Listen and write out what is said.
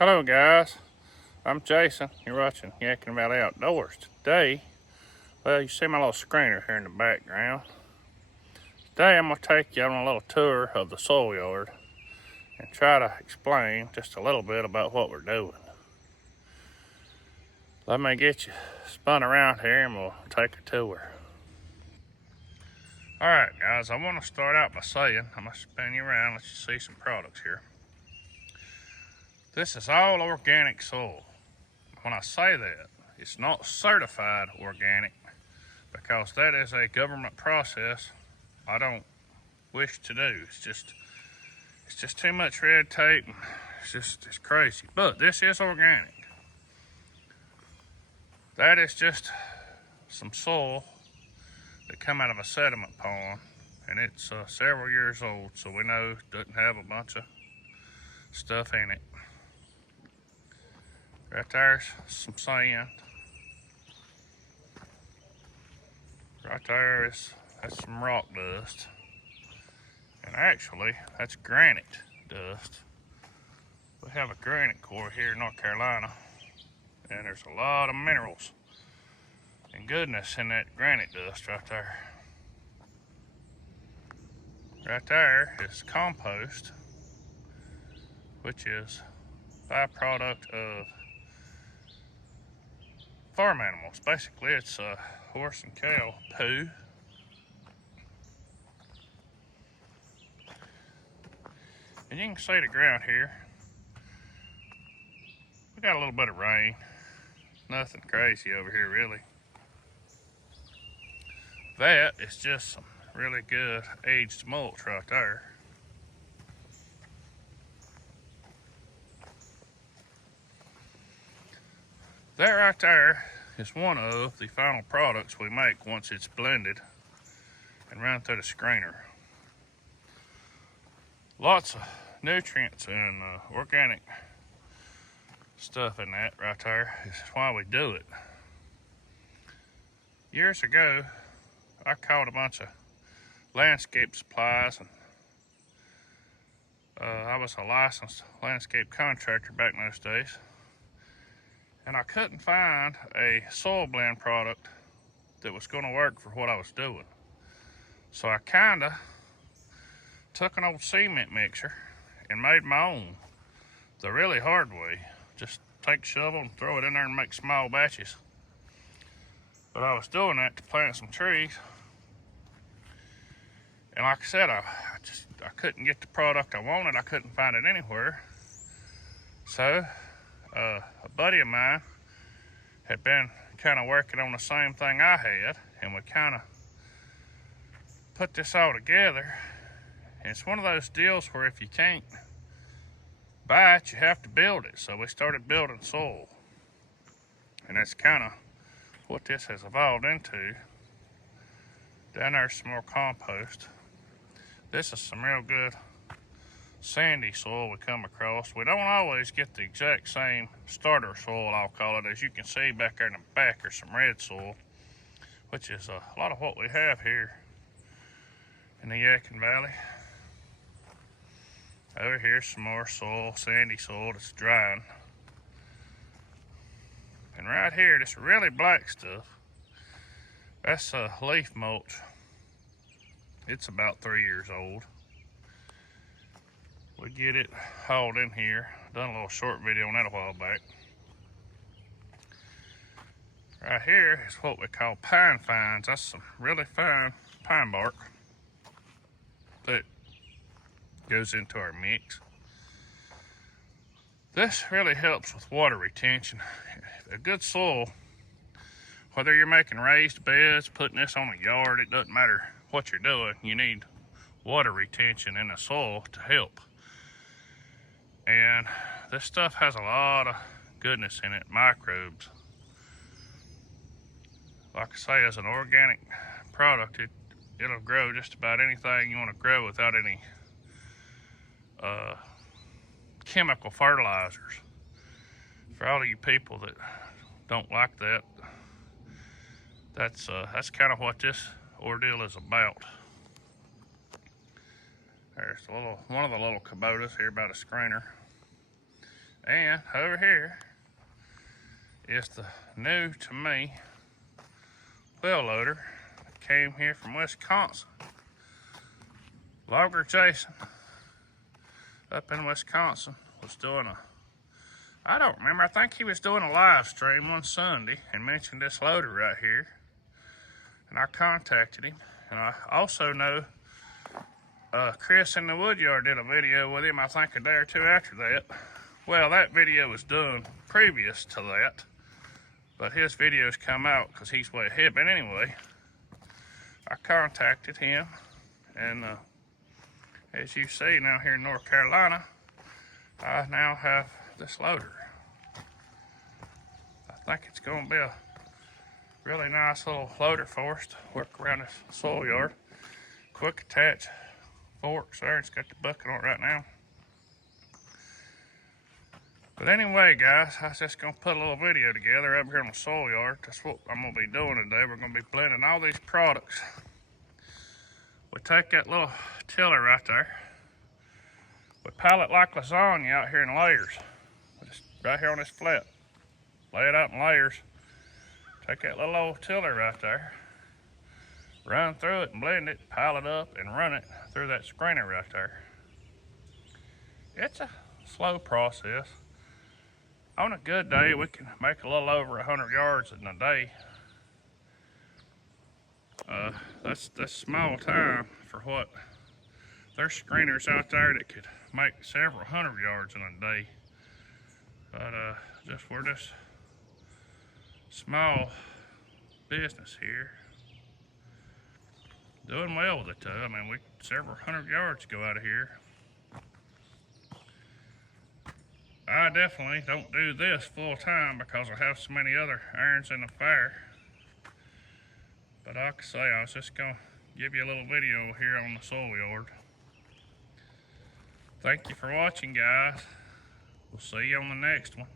Hello guys, I'm Jason. You're watching Yadkin Valley Outdoors. Today, well, you see my little screener here in the background. Today I'm going to take you on a little tour of the soil yard and try to explain just a little bit about what we're doing. Let me get you spun around here and we'll take a tour. Alright guys, I want to start out by saying, I'm going to spin you around, let you see some products here. This is all organic soil. When I say that, it's not certified organic, because that is a government process I don't wish to do. It's just too much red tape. It's crazy. But this is organic. That is just some soil that come out of a sediment pond, and it's several years old, so we know it doesn't have a bunch of stuff in it. Right there's some sand. Right there that's some rock dust. And actually, that's granite dust. We have a granite quarry here in North Carolina, and there's a lot of minerals and goodness in that granite dust right there. Right there is compost, which is a byproduct of farm animals. Basically, it's horse and cow poo. And you can see the ground here. We got a little bit of rain. Nothing crazy over here, really. That is just some really good aged mulch right there. That right there is one of the final products we make once it's blended and run through the screener. Lots of nutrients and organic stuff in that right there. Is why we do it. Years ago, I caught a bunch of landscape supplies, and I was a licensed landscape contractor back in those days. And I couldn't find a soil blend product that was going to work for what I was doing. So I kind of took an old cement mixer and made my own the really hard way. Just take a shovel and throw it in there and make small batches. But I was doing that to plant some trees. And like I said, I couldn't get the product I wanted. I couldn't find it anywhere. So a buddy of mine had been kind of working on the same thing I had, and we kind of put this all together. And it's one of those deals where if you can't buy it, you have to build it. So we started building soil, and that's kind of what this has evolved into. Down there's some more compost. This is some real good sandy soil we come across. We don't always get the exact same starter soil, I'll call it. As you can see back there in the back, there's some red soil, which is a lot of what we have here in the Yadkin Valley. Over here's some more soil, sandy soil that's drying. And right here, this really black stuff, that's leaf mulch. It's about 3 years old. We get it hauled in here. Done a little short video on that a while back. Right here is what we call pine fines. That's some really fine pine bark that goes into our mix. This really helps with water retention. A good soil, whether you're making raised beds, putting this on a yard, it doesn't matter what you're doing, you need water retention in the soil to help. And this stuff has a lot of goodness in it, microbes. Like I say, as an organic product, it'll grow just about anything you want to grow without any chemical fertilizers. For all of you people that don't like that, that's kind of what this ordeal is about. There's one of the little Kubotas here by the screener. And over here is the new to me wheel loader that came here from Wisconsin. Logger Jason up in Wisconsin was doing I don't remember, I think he was doing a live stream one Sunday and mentioned this loader right here. And I contacted him. And I also know Chris in the Woodyard did a video with him, I think a day or two after that. Well, that video was done previous to that, but his videos come out because he's way ahead. But anyway, I contacted him, and as you see now here in North Carolina, I now have this loader. I think it's going to be a really nice little loader for us to work around this soil yard. Quick attach forks there. It's got the bucket on it right now. But anyway, guys, I was just going to put a little video together up here on the soil yard. That's what I'm going to be doing today. We're going to be blending all these products. We take that little tiller right there. We pile it like lasagna out here in layers. Just right here on this flat. Lay it out in layers. Take that little old tiller right there. Run through it and blend it, pile it up, and run it through that screener right there. It's a slow process. On a good day, we can make a little over 100 yards in a day. That's small time for what. There's screeners out there that could make several 100 yards in a day. But we're just small business here. Doing well with it though. I mean, several 100 yards go out of here. I definitely don't do this full time because I have so many other irons in the fire. But like I say, I was just gonna give you a little video here on the soil yard. Thank you for watching, guys. We'll see you on the next one.